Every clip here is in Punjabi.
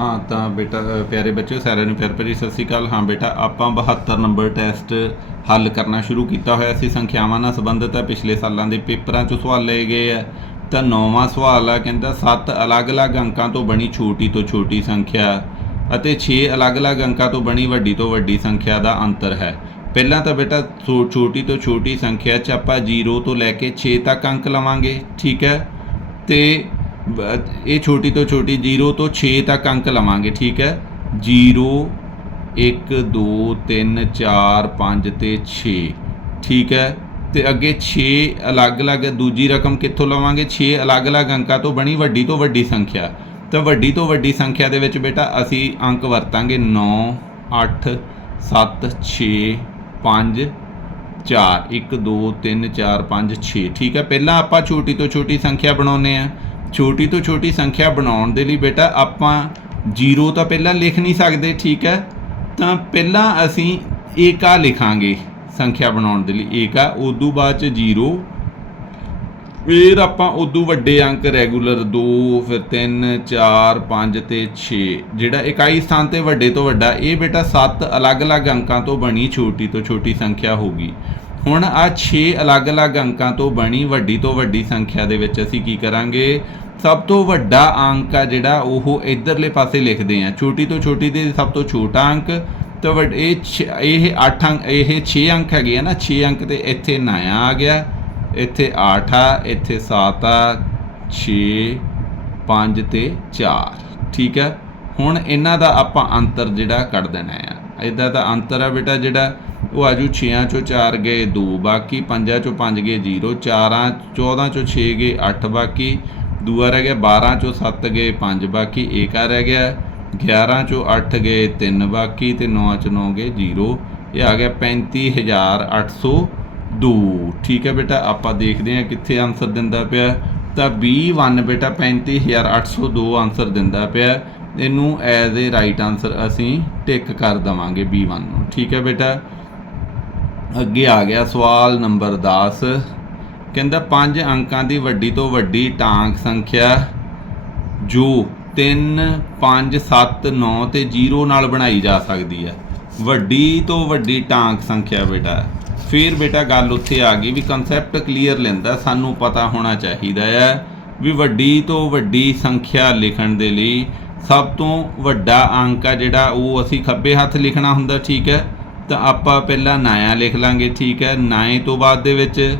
ਹਾਂ, ਤਾਂ ਬੇਟਾ ਪਿਆਰੇ ਬੱਚਿਓ, ਸਾਰਿਆਂ ਨੂੰ ਪਿਆਰ ਭਰੀ ਸਤਿ ਸ਼੍ਰੀ ਅਕਾਲ। ਹਾਂ, ਬੇਟਾ, ਆਪਾਂ 72 ਨੰਬਰ ਟੈਸਟ ਹੱਲ ਕਰਨਾ ਸ਼ੁਰੂ ਕੀਤਾ ਹੋਇਆ ਸੀ। ਸੰਖਿਆਵਾਂ ਨਾਲ ਸੰਬੰਧਿਤ ਹੈ। ਪਿਛਲੇ ਸਾਲਾਂ ਦੇ ਪੇਪਰਾਂ 'ਚੋਂ ਸਵਾਲ ਲਏ ਗਏ ਆ। ਤਾਂ ਨੌਵਾਂ ਸਵਾਲ ਆ, ਕਹਿੰਦਾ ਸੱਤ ਅਲੱਗ-ਅਲੱਗ ਅੰਕਾਂ ਤੋਂ ਬਣੀ ਛੋਟੀ ਤੋਂ ਛੋਟੀ ਸੰਖਿਆ ਅਤੇ 6 ਅਲੱਗ-ਅਲੱਗ ਅੰਕਾਂ ਤੋਂ ਬਣੀ ਵੱਡੀ ਤੋਂ ਵੱਡੀ ਸੰਖਿਆ ਦਾ ਅੰਤਰ ਹੈ। ਪਹਿਲਾਂ ਤਾਂ ਬੇਟਾ, ਛੋ- ਛੋਟੀ ਤੋਂ ਛੋਟੀ ਸੰਖਿਆ 'ਚ ਆਪਾਂ 0 ਤੋਂ ਲੈ ਕੇ 6 ਤੱਕ ਅੰਕ ਲਵਾਂਗੇ, ਠੀਕ ਹੈ? ਤੇ ਇਹ ਛੋਟੀ ਤੋਂ ਛੋਟੀ 0 ਤੋਂ 6 ਤੱਕ ਅੰਕ ਲਵਾਂਗੇ, ਠੀਕ ਹੈ? 0 1 2 3 4 5 ਤੇ 6 ਠੀਕ ਹੈ? ਤੇ ਅੱਗੇ 6 ਅਲੱਗ-ਅਲੱਗ, ਦੂਜੀ ਰਕਮ ਕਿੱਥੋਂ ਲਵਾਂਗੇ? 6 ਅਲੱਗ-ਅਲੱਗ ਅੰਕਾਂ ਤੋਂ ਬਣੀ ਵੱਡੀ ਤੋਂ ਵੱਡੀ ਸੰਖਿਆ। ਤਾਂ ਵੱਡੀ ਤੋਂ ਵੱਡੀ ਸੰਖਿਆ ਦੇ ਵਿੱਚ ਬੇਟਾ ਅਸੀਂ ਅੰਕ ਵਰਤਾਂਗੇ 9 8 7 6 5 4 1 2 3 4 5 6 ਠੀਕ ਹੈ? ਪਹਿਲਾਂ ਆਪਾਂ ਛੋਟੀ ਤੋਂ ਛੋਟੀ ਸੰਖਿਆ ਬਣਾਉਨੇ ਆ ਛੋਟੀ ਤੋਂ ਛੋਟੀ ਸੰਖਿਆ ਬਣਾਉਣ ਦੇ ਲਈ ਬੇਟਾ ਆਪਾਂ 0 ਤਾਂ ਪਹਿਲਾਂ ਲਿਖ ਨਹੀਂ ਸਕਦੇ, ਠੀਕ ਹੈ? ਤਾਂ ਪਹਿਲਾਂ ਅਸੀਂ ਏਕਾ ਲਿਖਾਂਗੇ ਸੰਖਿਆ ਬਣਾਉਣ ਦੇ ਲਈ, ਏਕਾ ਉਦੋਂ ਬਾਅਦ ਚ 0 ਫਿਰ ਆਪਾਂ ਉਦੋਂ ਵੱਡੇ ਅੰਕ ਰੈਗੂਲਰ 2 ਫਿਰ 3 4 5 ਤੇ 6 ਜਿਹੜਾ ਇਕਾਈ ਸਥਾਨ ਤੇ ਵੱਡੇ ਤੋਂ ਵੱਡਾ, ਇਹ ਬੇਟਾ 7 ਅਲੱਗ-ਅਲੱਗ ਅੰਕਾਂ ਤੋਂ ਬਣੀ ਛੋਟੀ ਤੋਂ ਛੋਟੀ ਸੰਖਿਆ ਹੋਗੀ ਹੁਣ ਆ 6 ਅਲੱਗ-ਅਲੱਗ ਅੰਕਾਂ ਤੋਂ ਬਣੀ, ਵੱਡੀ ਤੋਂ ਵੱਡੀ ਸੰਖਿਆ ਦੇ ਵਿੱਚ ਅਸੀਂ ਕੀ ਕਰਾਂਗੇ? ਸਭ ਤੋਂ ਵੱਡਾ ਅੰਕ ਆ ਜਿਹੜਾ ਉਹ ਇਧਰਲੇ ਪਾਸੇ ਲਿਖਦੇ ਆ। ਛੋਟੀ ਤੋਂ ਛੋਟੀ ਦੇ ਸਭ ਤੋਂ ਛੋਟਾ ਅੰਕ ਤਾਂ ਵੱਡ, ਇਹ ਛ- ਇਹ 8 ਅੰਕ, ਇਹ 6 ਅੰਕ ਹੈਗੇ ਆ ਨਾ 6 ਅੰਕ ਤੇ ਇੱਥੇ ਨਾਇਆ ਆ ਗਿਆ, ਇੱਥੇ 8 ਆ, ਇੱਥੇ 7 ਆ 6 5 ਤੇ 4 ਠੀਕ ਹੈ ਹੁਣ ਇਹਨਾਂ ਦਾ ਆਪਾਂ ਅੰਤਰ ਜਿਹੜਾ ਕੱਢ ਦੇਣਾ ਆ। ਇਹਦਾ ਤਾਂ ਅੰਤਰ ਆ ਬੇਟਾ ਜਿਹੜਾ ਉਹ ਆਜੂ 6ਾਂ ਚੋਂ 4 ਗਏ 2 ਬਾਕੀ 5 ਚੋਂ 5 ਗਏ 0 4ਾਂ 14 ਚੋਂ 6 ਗਏ 8 ਬਾਕੀ, ਦੂਆ ਰਹਿ ਗਿਆ 12 ਚੋਂ 7 ਗਏ 5 ਬਾਕੀ ਏਕਾ ਰਹਿ ਗਿਆ 11 ਚੋਂ 8 ਗਏ 3 ਬਾਕੀ ਤੇ 9 ਚੋਂ 9 ਗਏ 0 ਇਹ ਆ ਗਿਆ 35802 ਠੀਕ ਹੈ ਬੇਟਾ, ਆਪਾਂ ਦੇਖਦੇ ਹਾਂ ਕਿੱਥੇ ਆਨਸਰ ਦਿੰਦਾ ਪਿਆ। ਤਾਂ B1 ਬੇਟਾ 35802 ਆਨਸਰ ਦਿੰਦਾ ਪਿਆ। ਇਹਨੂੰ ਐਜ਼ ਅ ਰਾਈਟ ਆਨਸਰ ਅਸੀਂ ਟਿਕ ਕਰ ਦਵਾਂਗੇ B1 ਨੂੰ। ਠੀਕ ਹੈ ਬੇਟਾ? ਅੱਗੇ ਆ ਗਿਆ ਸਵਾਲ ਨੰਬਰ 10 ਕਹਿੰਦਾ ਪੰਜ ਅੰਕਾਂ ਦੀ ਵੱਡੀ ਤੋਂ ਵੱਡੀ ਟਾਂਕ ਸੰਖਿਆ ਜੋ 3 5 7 9 ਤੇ 0 ਨਾਲ ਬਣਾਈ ਜਾ ਸਕਦੀ ਹੈ। ਵੱਡੀ ਤੋਂ ਵੱਡੀ ਟਾਂਕ ਸੰਖਿਆ ਬੇਟਾ। ਫਿਰ ਬੇਟਾ ਗੱਲ ਉੱਥੇ ਆ ਗਈ ਵੀ ਕਨਸੈਪਟ ਕਲੀਅਰ ਲੈਂਦਾ, ਸਾਨੂੰ ਪਤਾ ਹੋਣਾ ਚਾਹੀਦਾ ਹੈ ਵੀ ਵੱਡੀ ਤੋਂ ਵੱਡੀ ਸੰਖਿਆ ਲਿਖਣ ਦੇ ਲਈ ਸਭ ਤੋਂ ਵੱਡਾ ਅੰਕ ਆ ਜਿਹੜਾ ਉਹ ਅਸੀਂ ਖੱਬੇ ਹੱਥ ਲਿਖਣਾ ਹੁੰਦਾ, ਠੀਕ ਹੈ? ਤਾਂ ਆਪਾਂ ਪਹਿਲਾਂ ਨਾਇਆ ਲਿਖ ਲਾਂਗੇ, ਠੀਕ ਹੈ? ਨਾਏ ਤੋਂ ਬਾਅਦ ਦੇ ਵਿੱਚ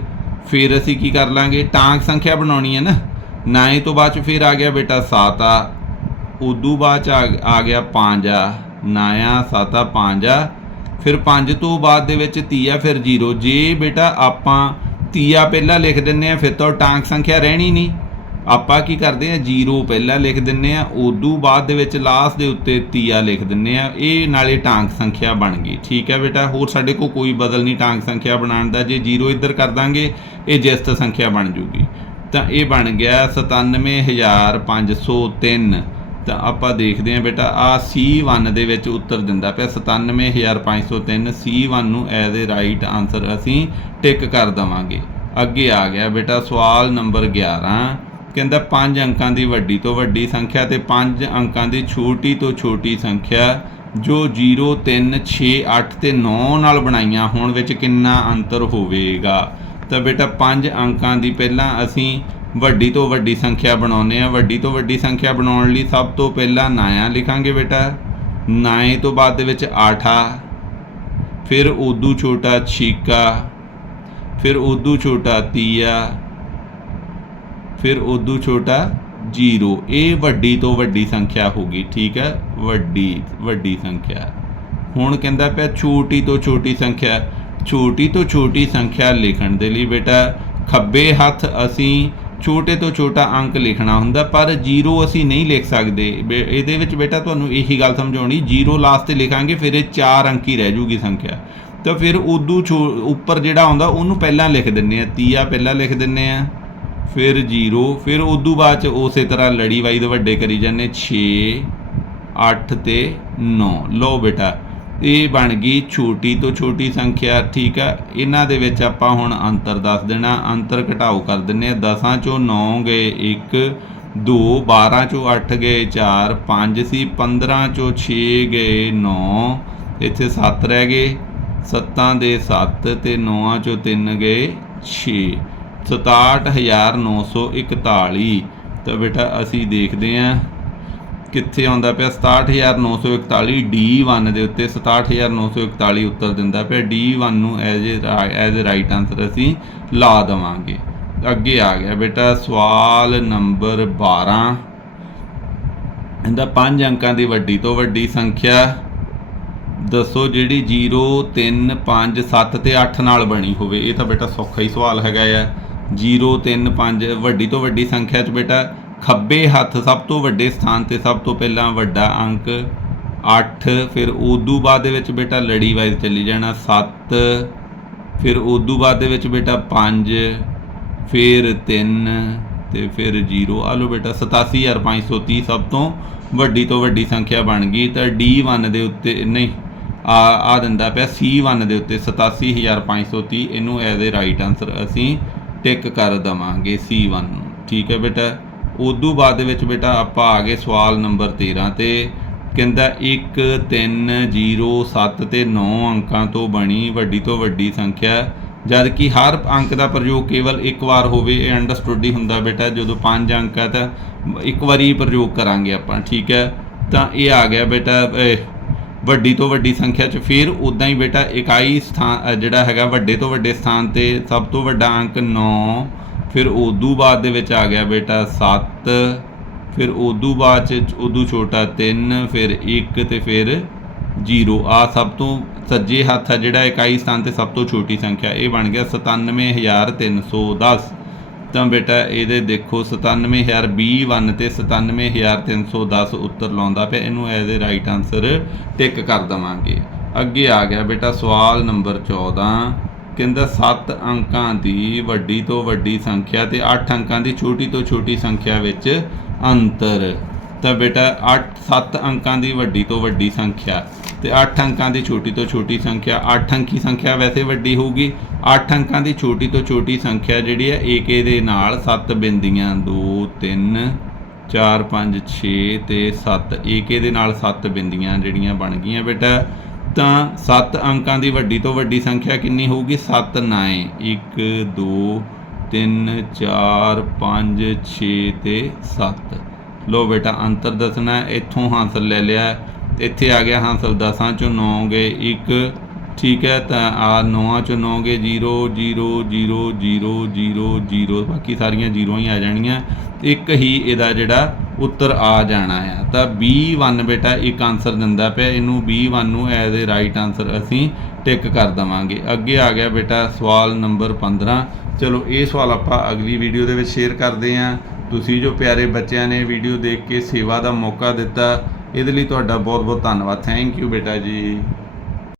ਫਿਰ ਅਸੀਂ ਕੀ ਕਰ ਲਾਂਗੇ? ਟਾਂਕ ਸੰਖਿਆ ਬਣਾਉਣੀ ਹੈ ਨਾ? ਨਾਏ ਤੋਂ ਬਾਅਦ ਚ ਫਿਰ ਆ ਗਿਆ ਬੇਟਾ 7 ਆ ਉਦੋਂ ਬਾਅਦ ਚ ਆ- ਆ ਗਿਆ 5 ਆ ਨਾਇਆ 7 ਆ 5 ਆ ਫਿਰ 5 ਤੋਂ ਬਾਅਦ ਦੇ ਵਿੱਚ ਤੀਆ, ਫਿਰ 0 ਜੇ ਬੇਟਾ ਆਪਾਂ ਤੀਆ ਪਹਿਲਾਂ ਲਿਖ ਦਿੰਨੇ ਆ ਫਿਰ ਤਾਂ ਟਾਂਕ ਸੰਖਿਆ ਰਹਿਣੀ ਨਹੀਂ। ਆਪਾਂ ਕੀ ਕਰਦੇ ਆ 0 ਪਹਿਲਾਂ ਲਿਖ ਦਿੰਨੇ ਆ, ਉਦੋਂ ਬਾਅਦ ਦੇ ਵਿੱਚ ਲਾਸਟ ਦੇ ਉੱਤੇ ਤੀਆ ਲਿਖ ਦਿੰਨੇ ਆ, ਇਹ ਨਾਲੇ ਟਾਂਕ ਸੰਖਿਆ ਬਣ ਗਈ। ਠੀਕ ਹੈ ਬੇਟਾ, ਹੋਰ ਸਾਡੇ ਕੋਲ ਕੋਈ ਬਦਲ ਨਹੀਂ ਟਾਂਕ ਸੰਖਿਆ ਬਣਾਉਣ ਦਾ, ਜੇ 0 ਇੱਧਰ ਕਰ ਦਾਂਗੇ, ਇਹ ਜਿਸਤ ਸੰਖਿਆ ਬਣ ਜੂਗੀ। ਤਾਂ ਇਹ ਬਣ ਗਿਆ 97503 ਤਾਂ ਆਪਾਂ ਦੇਖਦੇ ਹਾਂ ਬੇਟਾ ਆ C1 ਦੇ ਵਿੱਚ ਉੱਤਰ ਦਿੰਦਾ ਪਿਆ 97503 C1 ਨੂੰ ਐਜ਼ ਅ ਰਾਈਟ ਆਨਸਰ ਅਸੀਂ ਟਿਕ ਕਰ ਦਵਾਂਗੇ। ਅੱਗੇ ਆ ਗਿਆ ਬੇਟਾ, ਸਵਾਲ ਨੰਬਰ 11 ਕਹਿੰਦਾ ਪੰਜ ਅੰਕਾਂ ਦੀ ਵੱਡੀ ਤੋਂ ਵੱਡੀ ਸੰਖਿਆ ਤੇ ਪੰਜ ਅੰਕਾਂ ਦੀ ਛੋਟੀ ਤੋਂ ਛੋਟੀ ਸੰਖਿਆ, ਜੋ 0 3 6 8 ਤੇ 9 ਨਾਲ ਬਣਾਈਆਂ ਹੋਣ ਵਿੱਚ ਕਿੰਨਾ ਅੰਤਰ ਹੋਵੇਗਾ? ਤਾਂ ਬੇਟਾ, ਪੰਜ ਅੰਕਾਂ ਦੀ ਪਹਿਲਾਂ ਅਸੀਂ ਵੱਡੀ ਤੋਂ ਵੱਡੀ ਸੰਖਿਆ ਬਣਾਉਨੇ ਆ ਵੱਡੀ ਤੋਂ ਵੱਡੀ ਸੰਖਿਆ ਬਣਾਉਣ ਲਈ ਸਭ ਤੋਂ ਪਹਿਲਾਂ ਨਾਇਆ ਲਿਖਾਂਗੇ ਬੇਟਾ। ਨਾਏ ਤੋਂ ਬਾਅਦ ਦੇ ਵਿੱਚ 8 ਆ ਫਿਰ ਉਦੋਂ ਛੋਟਾ ਛੀਕਾ, ਫਿਰ ਉਦੋਂ ਛੋਟਾ ਤੀਆ ਫਿਰ ਉਦੋਂ ਛੋਟਾ 0 ਇਹ ਵੱਡੀ ਤੋਂ ਵੱਡੀ ਸੰਖਿਆ ਹੋਗੀ ਠੀਕ ਹੈ? ਵੱਡੀ ਵੱਡੀ ਸੰਖਿਆ। ਹੁਣ ਕਹਿੰਦਾ ਪਿਆ ਛੋਟੀ ਤੋਂ ਛੋਟੀ ਸੰਖਿਆ। ਛੋਟੀ ਤੋਂ ਛੋਟੀ ਸੰਖਿਆ ਲਿਖਣ ਦੇ ਲਈ ਬੇਟਾ ਖੱਬੇ ਹੱਥ ਅਸੀਂ ਛੋਟੇ ਤੋਂ ਛੋਟਾ ਅੰਕ ਲਿਖਣਾ ਹੁੰਦਾ, ਪਰ 0 ਅਸੀਂ ਨਹੀਂ ਲਿਖ ਸਕਦੇ। ਬੇ- ਇਹਦੇ ਵਿੱਚ ਬੇਟਾ ਤੁਹਾਨੂੰ ਇਹੀ ਗੱਲ ਸਮਝਾਉਣੀ 0 ਲਾਸਟ ਤੇ ਲਿਖਾਂਗੇ, ਫਿਰ ਇਹ 4 ਅੰਕੀ ਰਹਿ ਜੂਗੀ ਸੰਖਿਆ। ਤਾਂ ਫਿਰ ਉਦੋਂ ਛੋ- ਉੱਪਰ ਜਿਹੜਾ ਆਉਂਦਾ, ਉਹਨੂੰ ਪਹਿਲਾਂ ਲਿਖ ਦਿੰਨੇ ਆ ਤੀਆ ਪਹਿਲਾਂ ਲਿਖ ਦਿੰਨੇ ਆ ਫਿਰ 0 ਫਿਰ ਉਦੋਂ ਬਾਅਦ ਚ ਉਸੇ ਤਰ੍ਹਾਂ ਲੜੀ ਵਾਈ ਦੇ ਵੱਡੇ ਕਰੀ ਜਾਂਦੇ 6 8 ਤੇ 9 ਲਓ ਬੇਟਾ, ਇਹ ਬਣ ਗਈ ਛੋਟੀ ਤੋਂ ਛੋਟੀ ਸੰਖਿਆ, ਠੀਕ ਆ? ਇਹਨਾਂ ਦੇ ਵਿੱਚ ਆਪਾਂ ਹੁਣ ਅੰਤਰ ਦੱਸ ਦੇਣਾ, ਅੰਤਰ ਘਟਾਓ ਕਰ ਦਿੰਨੇ ਆ। 10 ਚੋਂ 9 ਗਏ 1 2 12 ਚੋਂ 8 ਗਏ 4 5 ਸੀ 15 ਚੋਂ 6 ਗਏ 9 ਇੱਥੇ 7 ਰਹਿ ਗਏ 7 ਦੇ 7 ਤੇ 9 ਚੋਂ 3 ਗਏ 6 67941 ਤਾਂ ਬੇਟਾ, ਅਸੀਂ ਦੇਖਦੇ ਹਾਂ ਕਿੱਥੇ ਆਉਂਦਾ ਪਿਆ। 67941 D1 ਦੇ ਉੱਤੇ 67941 ਉੱਤਰ ਦਿੰਦਾ ਪਿਆ। D1 ਨੂੰ ਐਜ਼ ਐਜ਼ ਰਾਈਟ ਆਨਸਰ ਅਸੀਂ ਲਾ ਦੇਵਾਂਗੇ। ਅੱਗੇ ਆ ਗਿਆ ਬੇਟਾ, ਸਵਾਲ ਨੰਬਰ 12 ਇਹਦਾ ਪੰਜ ਅੰਕਾਂ ਦੀ ਵੱਡੀ ਤੋਂ ਵੱਡੀ ਸੰਖਿਆ ਦੱਸੋ ਜਿਹੜੀ 0 3 5 7 ਤੇ 8 ਨਾਲ ਬਣੀ ਹੋਵੇ। ਇਹ ਤਾਂ ਬੇਟਾ ਸੌਖਾ ਹੀ ਸਵਾਲ ਹੈਗਾ ਆ। 0 3 5 ਵੱਡੀ ਤੋਂ ਵੱਡੀ ਸੰਖਿਆ 'ਚ ਬੇਟਾ, ਖੱਬੇ ਹੱਥ ਸਭ ਤੋਂ ਵੱਡੇ ਸਥਾਨ ਤੇ ਸਭ ਤੋਂ ਪਹਿਲਾਂ ਵੱਡਾ ਅੰਕ 8 ਫਿਰ ਉਦੋਂ ਬਾਅਦ ਦੇ ਵਿੱਚ ਬੇਟਾ ਲੜੀ ਵਾਈਜ਼ ਚੱਲੀ ਜਾਣਾ 7 ਫਿਰ ਉਦੋਂ ਬਾਅਦ ਦੇ ਵਿੱਚ ਬੇਟਾ 5 ਫਿਰ 3 ਤੇ ਫਿਰ 0 ਆ ਲਓ ਬੇਟਾ 87530 ਸਭ ਤੋਂ ਵੱਡੀ ਤੋਂ ਵੱਡੀ ਸੰਖਿਆ ਬਣ ਗਈ। ਤਾਂ D1 ਦੇ ਉੱਤੇ, ਨਹੀਂ ਆ ਆ ਦਿੰਦਾ ਪਿਆ C1 ਦੇ ਉੱਤੇ 87530 ਇਹਨੂੰ ਐਜ਼ ਅ ਰਾਈਟ ਆਨਸਰ ਅਸੀਂ ਟਿਕ ਕਰ ਦਵਾਂਗੇ C1 ਨੂੰ। ਠੀਕ ਹੈ ਬੇਟਾ? ਉਦੋਂ ਬਾਅਦ ਦੇ ਵਿੱਚ ਬੇਟਾ ਆਪਾਂ ਆ ਗਏ ਸਵਾਲ ਨੰਬਰ 13 ਤੇ। ਕਹਿੰਦਾ 1 3 0 7 ਤੇ 9 ਅੰਕਾਂ ਤੋਂ ਬਣੀ ਵੱਡੀ ਤੋਂ ਵੱਡੀ ਸੰਖਿਆ। ਜਦ ਕਿ ਹਰ ਅੰਕ ਦਾ ਪ੍ਰਯੋਗ ਕੇਵਲ ਇੱਕ ਵਾਰ ਹੋਵੇ, ਇਹ ਅੰਡਰਸਟੂਡ ਹੀ ਹੁੰਦਾ ਬੇਟਾ। ਜਦੋਂ ਪੰਜ ਅੰਕ ਆ ਤਾਂ ਇੱਕ ਵਾਰੀ ਪ੍ਰਯੋਗ ਕਰਾਂਗੇ ਆਪਾਂ। ਠੀਕ ਹੈ? ਤਾਂ ਇਹ ਆ ਗਿਆ ਬੇਟਾ ਵੱਡੀ ਤੋਂ ਵੱਡੀ ਸੰਖਿਆ ਚ। ਫਿਰ ਉਦਾਂ ਹੀ ਬੇਟਾ, ਇਕਾਈ ਸਥਾਨ ਜਿਹੜਾ ਹੈਗਾ ਵੱਡੇ ਤੋਂ ਵੱਡੇ ਸਥਾਨ ਤੇ ਸਭ ਤੋਂ ਵੱਡਾ ਅੰਕ 9 ਫਿਰ ਉਦੋਂ ਬਾਅਦ ਦੇ ਵਿੱਚ ਆ ਗਿਆ ਬੇਟਾ 7 ਫਿਰ ਉਦੋਂ ਬਾਅਦ ਚ ਉਦੋਂ ਛੋਟਾ 3 ਫਿਰ 1 ਤੇ ਫਿਰ 0 ਆ ਸਭ ਤੋਂ ਸੱਜੇ ਹੱਥ ਆ ਜਿਹੜਾ ਇਕਾਈ ਸਥਾਨ ਤੇ ਸਭ ਤੋਂ ਛੋਟੀ ਸੰਖਿਆ। ਇਹ ਬਣ ਗਿਆ 97310 ਤਾਂ ਬੇਟਾ, ਇਹਦੇ ਦੇਖੋ 97021 ਤੇ 97310 ਉੱਤਰ ਲਾਉਂਦਾ ਪਿਆ। ਇਹਨੂੰ as a right answer tick ਕਰ ਦਵਾਂਗੇ। ਅੱਗੇ ਆ ਗਿਆ ਬੇਟਾ ਸਵਾਲ ਨੰਬਰ 14 ਕਹਿੰਦਾ 7 ਅੰਕਾਂ ਦੀ ਵੱਡੀ ਤੋਂ ਵੱਡੀ ਸੰਖਿਆ ਤੇ 8 ਅੰਕਾਂ ਦੀ ਛੋਟੀ ਤੋਂ ਛੋਟੀ ਸੰਖਿਆ ਵਿੱਚ ਅੰਤਰ। ਤਾਂ ਬੇਟਾ 8 7 ਅੰਕਾਂ ਦੀ ਵੱਡੀ ਤੋਂ ਵੱਡੀ ਸੰਖਿਆ। ਤੇ 8 ਅੰਕਾਂ ਦੀ ਛੋਟੀ ਤੋਂ ਛੋਟੀ ਸੰਖਿਆ 8 ਅੰਕੀ ਸੰਖਿਆ ਵੈਸੇ ਵੱਡੀ ਹੋਊਗੀ। 8 ਅੰਕਾਂ ਦੀ ਛੋਟੀ ਤੋਂ ਛੋਟੀ ਸੰਖਿਆ ਜਿਹੜੀ ਹੈ ਏਕੇ ਦੇ ਨਾਲ 7 ਬਿੰਦੀਆਂ 2 3 4 5 6 ਤੇ 7 ਏਕੇ ਦੇ ਨਾਲ 7 ਬਿੰਦੀਆਂ ਜਿਹੜੀਆਂ ਬਣ ਗਈਆਂ ਬੇਟਾ। ਤਾਂ 7 ਅੰਕਾਂ ਦੀ ਵੱਡੀ ਤੋਂ ਵੱਡੀ ਸੰਖਿਆ ਕਿੰਨੀ ਹੋਊਗੀ? 7 9 1 2 3 4 5 6 ਤੇ 7 ਲੋ ਬੇਟਾ, ਅੰਤਰ ਦੱਸਣਾ ਇੱਥੋਂ ਹਾਸਲ ਲੈ ਲਿਆ ਇੱਥੇ ਆ ਗਿਆ ਹਾਸਲ 10 ਚੋਂ 9 ਗਏ 1 ਠੀਕ ਹੈ ਤਾਂ ਆ 9 ਚੋਂ 9 ਗਏ 0 0 0 0 0 0 ਬਾਕੀ ਸਾਰੀਆਂ ਜ਼ੀਰੋ ਹੀ ਆ ਜਾਣੀਆਂ। ਇੱਕ ਹੀ ਇਹਦਾ ਜਿਹੜਾ ਉੱਤਰ ਆ ਜਾਣਾ ਆ। ਤਾਂ B1 ਬੇਟਾ ਇੱਕ ਆਨਸਰ ਦਿੰਦਾ ਪਿਆ, ਇਹਨੂੰ B1 ਨੂੰ ਐਜ਼ ਅ ਰਾਈਟ ਆਨਸਰ ਅਸੀਂ ਟਿਕ ਕਰ ਦਵਾਂਗੇ। ਅੱਗੇ ਆ ਗਿਆ ਬੇਟਾ ਸਵਾਲ ਨੰਬਰ 15 ਚਲੋ ਇਹ ਸਵਾਲ ਆਪਾਂ ਅਗਲੀ ਵੀਡੀਓ ਦੇ ਵਿੱਚ ਸ਼ੇਅਰ ਕਰਦੇ ਹਾਂ। ਤੁਸੀਂ ਜੋ ਪਿਆਰੇ ਬੱਚਿਆਂ ਨੇ ਵੀਡੀਓ ਦੇਖ ਕੇ ਸੇਵਾ ਦਾ ਮੌਕਾ ਦਿੱਤਾ ਇਹਦੇ ਲਈ ਤੁਹਾਡਾ ਬਹੁਤ ਬਹੁਤ ਧੰਨਵਾਦ। ਥੈਂਕ ਯੂ ਬੇਟਾ ਜੀ।